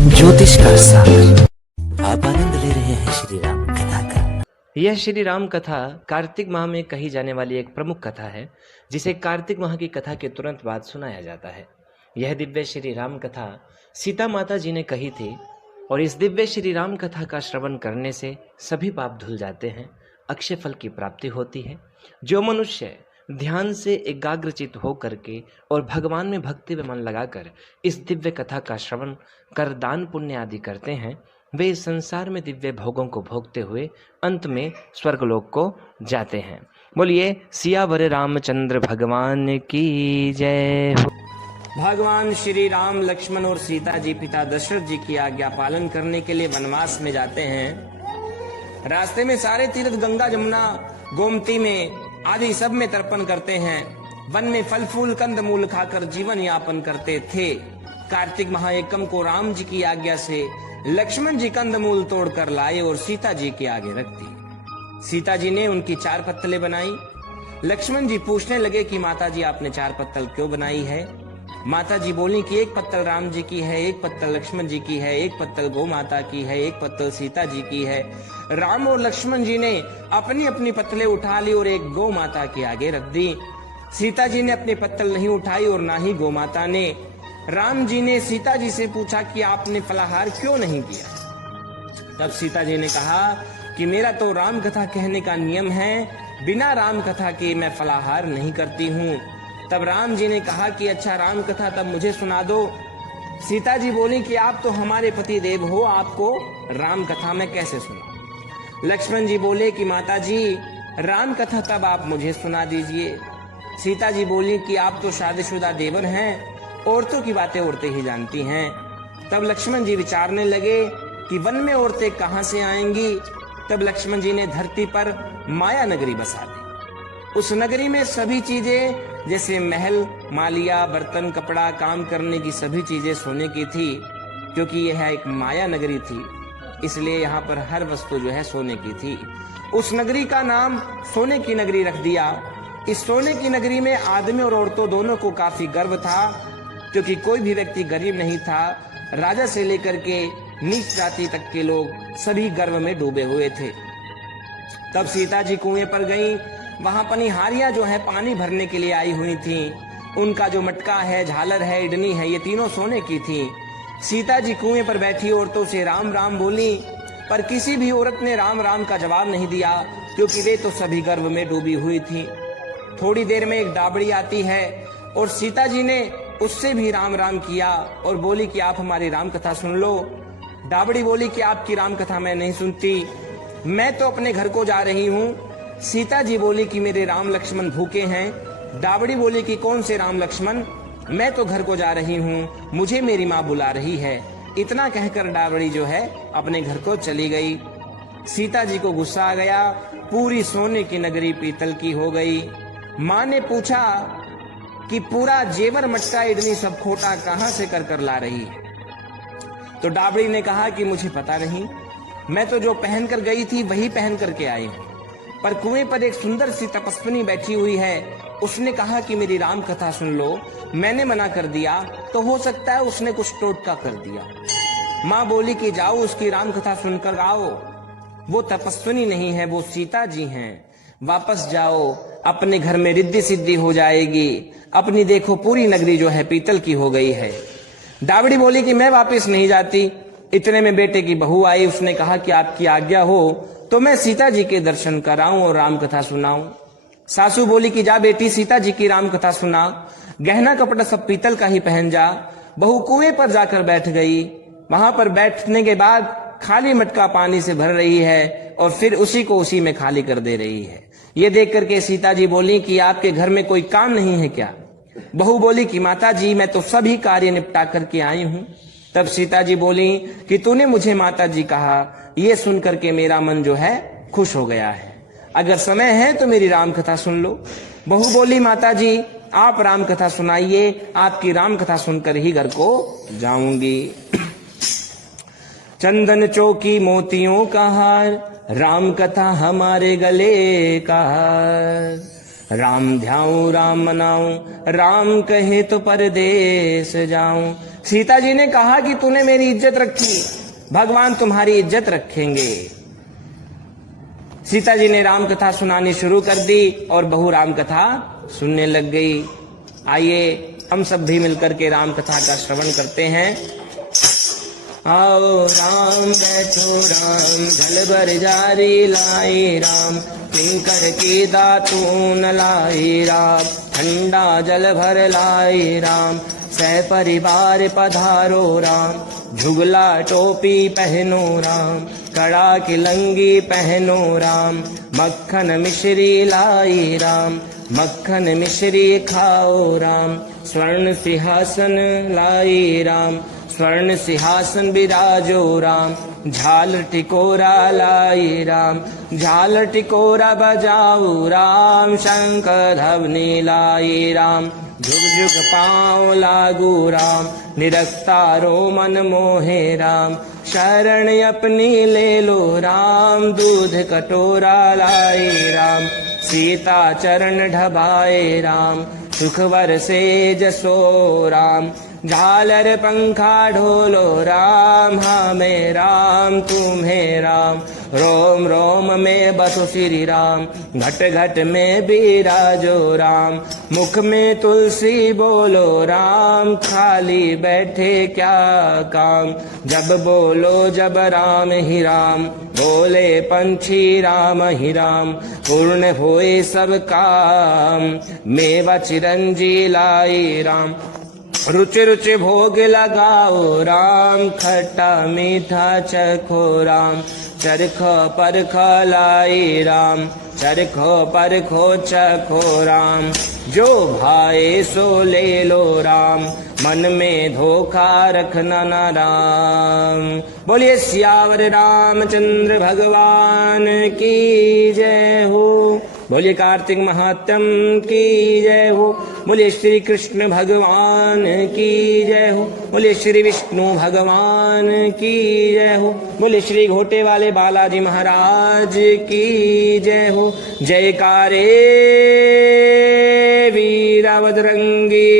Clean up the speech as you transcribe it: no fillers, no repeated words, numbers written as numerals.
ज्योतिष का सागर। आप आनंद ले रहे हैं श्री राम कथा का। यह श्री राम कथा कार्तिक माह में कही जाने वाली एक प्रमुख कथा है, जिसे कार्तिक माह की कथा के तुरंत बाद सुनाया जाता है। यह दिव्य श्री राम कथा सीता माता जी ने कही थी और इस दिव्य श्री राम कथा का श्रवण करने से सभी पाप धुल जाते हैं, अक्षय फल की प्राप्ति होती है। जो मनुष्य ध्यान से एकाग्रचित हो करके और भगवान में भक्ति में मन लगाकर इस दिव्य कथा का श्रवण कर दान पुण्य आदि करते हैं, वे इस संसार में दिव्य भोगों को भोगते हुए अंत में स्वर्गलोक को जाते हैं। बोलिए सियावर रामचंद्र भगवान की जय हो। भगवान श्री राम लक्ष्मण और सीता जी पिता दशरथ जी की आज्ञा पालन करने के लिए वनवास में जाते हैं। रास्ते में सारे तीर्थ गंगा जमुना गोमती में आदि सब में तर्पण करते हैं। वन में फल फूल कंद मूल खाकर जीवन यापन करते थे। कार्तिक माह एकम को राम जी की आज्ञा से लक्ष्मण जी कंद मूल तोड़कर लाए और सीता जी के आगे रख दी। सीता जी ने उनकी 4 पत्तलें बनाई। लक्ष्मण जी पूछने लगे कि माता जी आपने 4 पत्तल क्यों बनाई है। माता जी बोली कि 1 पत्तल राम जी की है, 1 पत्तल लक्ष्मण जी की है, 1 पत्तल गौ माता की है, 1 पत्तल सीता जी की है। राम और लक्ष्मण जी ने अपनी अपनी पत्तलें उठा ली और एक गौ माता के आगे रख दी। सीता जी ने अपनी पत्तल नहीं उठाई और ना ही गौ माता ने। राम जी ने सीता जी से पूछा कि आपने फलाहार क्यों नहीं किया। तब सीता जी ने कहा कि मेरा तो राम कथा कहने का नियम है, बिना राम कथा के मैं फलाहार नहीं करती हूँ। तब राम जी ने कहा कि अच्छा राम कथा तब मुझे सुना दो। सीता जी बोली कि आप तो हमारे पति देव हो, आपको राम कथा मैं कैसे सुनाऊं। लक्ष्मण जी बोले कि माता जी राम कथा तब आप मुझे सुना दीजिए। सीता जी बोली कि आप तो शादीशुदा देवर हैं, औरतों की बातें औरतें ही जानती हैं। तब लक्ष्मण जी विचारने लगे कि वन में औरतें कहां से आएंगी। तब लक्ष्मण जी ने धरती पर माया नगरी बसा दी। उस नगरी में सभी चीजें जैसे महल, मालिया, बर्तन, कपड़ा, काम करने की सभी चीजें सोने की थी, क्योंकि यह एक माया नगरी थी, इसलिए यहाँ पर हर वस्तु जो है सोने की थी। उस नगरी का नाम सोने की नगरी रख दिया। इस सोने की नगरी में आदमी और औरतों दोनों को काफी गर्व था, क्योंकि कोई भी व्यक्ति गरीब नहीं था। राजा से लेकर के नीच जाति तक के लोग सभी गर्व में डूबे हुए थे। तब सीता जी कुएं पर गईं। वहां पनिहारियां जो है पानी भरने के लिए आई हुई थीं। उनका जो मटका है, झालर है, इडनी है, ये तीनों सोने की थी। सीता जी कुएं पर बैठी औरतों से राम राम बोली, पर किसी भी औरत ने राम राम का जवाब नहीं दिया, क्योंकि वे तो सभी गर्व में डूबी हुई थी। थोड़ी देर में एक डाबड़ी आती है और सीता जी ने उससे भी राम राम किया और बोली कि आप हमारी राम कथा सुन लो। डाबड़ी बोली कि आपकी राम कथा मैं नहीं सुनती, मैं तो अपने घर को जा रही हूँ। सीता जी बोली कि मेरे राम लक्ष्मण भूखे हैं। डाबड़ी बोली कि कौन से राम लक्ष्मण, मैं तो घर को जा रही हूँ, मुझे मेरी माँ बुला रही है। इतना कहकर डाबड़ी जो है अपने घर को चली गई। सीता जी को गुस्सा आ गया। पूरी सोने की नगरी पीतल की हो गई। माँ ने पूछा कि पूरा जेवर, मटका, इडली सब खोटा कहाँ से कर ला रही है। तो डाबड़ी ने कहा कि मुझे पता नहीं, मैं तो जो पहन कर गई थी वही पहन करके आई हूँ। पर कुएं पर एक सुंदर सी तपस्विनी बैठी हुई है, उसने कहा कि मेरी राम कथा सुन लो। मैंने मना कर दिया तो हो सकता है उसने कुछ टोटका कर दिया। माँ बोली कि जाओ उसकी राम कथा सुनकर आओ। वो तपस्विनी नहीं है, वो सीता जी हैं। वापस जाओ, अपने घर में रिद्धि सिद्धि हो जाएगी। अपनी देखो पूरी नगरी जो है पीतल की हो गई है। डाबड़ी बोली कि मैं वापस नहीं जाती। इतने में बेटे की बहू आई। उसने कहा कि आपकी आज्ञा हो तो मैं सीता जी के दर्शन कराऊं और राम कथा सुनाऊं। सासू बोली कि जा बेटी सीता जी की राम कथा सुना, गहना कपड़ा सब पीतल का ही पहन जा। बहू कुएं पर जाकर बैठ गई। वहां पर बैठने के बाद खाली मटका पानी से भर रही है और फिर उसी को उसी में खाली कर दे रही है। ये देख करके सीता जी बोली कि आपके घर में कोई काम नहीं है क्या। बहू बोली कि माता जी मैं तो सभी कार्य निपटा करके आई हूँ। तब सीता जी बोली कि तूने मुझे माता जी कहा, ये सुन करके मेरा मन जो है खुश हो गया है। अगर समय है तो मेरी राम कथा सुन लो। बहू बोली माता जी आप राम कथा सुनाइए, आपकी राम कथा सुनकर ही घर को जाऊंगी। चंदन चौकी मोतियों का हार, राम कथा हमारे गले का हार। राम ध्याऊं राम मनाऊं, राम कहे तो परदेस जाऊं। सीता जी ने कहा कि तूने मेरी इज्जत रखी, भगवान तुम्हारी इज्जत रखेंगे। सीता जी ने राम कथा सुनानी शुरू कर दी और बहू राम कथा सुनने लग गई। आइए हम सब भी मिलकर के राम कथा का श्रवण करते हैं। आओ राम बैठो राम, जल भर जारी लाई राम, किंकर की दातून लाई राम, ठंडा जल भर लाई राम, सह परिवार पधारो राम, झुगला टोपी पहनो राम, कड़ा की लंगी पहनो राम, मक्खन मिश्री लाई राम, मक्खन मिश्री खाओ राम, स्वर्ण सिंहासन लाई राम, स्वर्ण सिंहासन विराजो राम, झाल टिकोरा लाई राम, झाल टिकोरा बजाओ राम, शंख ध्वनि लाई राम, जुग जुग पाँव लागू राम, निरक्तारो मन मोहे राम, शरण अपनी ले लो राम, दूध कटोरा लाई राम, सीता चरण ढबाए राम, सुखवर से जसो राम, झालर पंखा ढोलो राम, हमें राम तुम्हें राम, रोम रोम में बसो श्री राम, घट घट में बिराजो राम, मुख में तुलसी बोलो राम, खाली बैठे क्या काम, जब बोलो जब राम ही राम, बोले पंछी राम ही राम, पूर्ण होए सब काम, मेवा चिरंजी लाई राम, रुचि रुचि भोग लगाओ राम, खट्टा मीठा चखो राम, चरखो परखो लाई राम, चरखो परखो चखो राम, जो भाए सो ले लो राम, मन में धोखा रखना ना राम। बोलिए सियावर रामचंद्र भगवान की जय हो। बोलिए कार्तिक महात्म की जय हो। बोलिए श्री कृष्ण भगवान की जय हो। बोलिए श्री विष्णु भगवान की जय हो। बोलिए श्री घोटे वाले बालाजी महाराज की जय हो। जयकारे वीर बजरंगी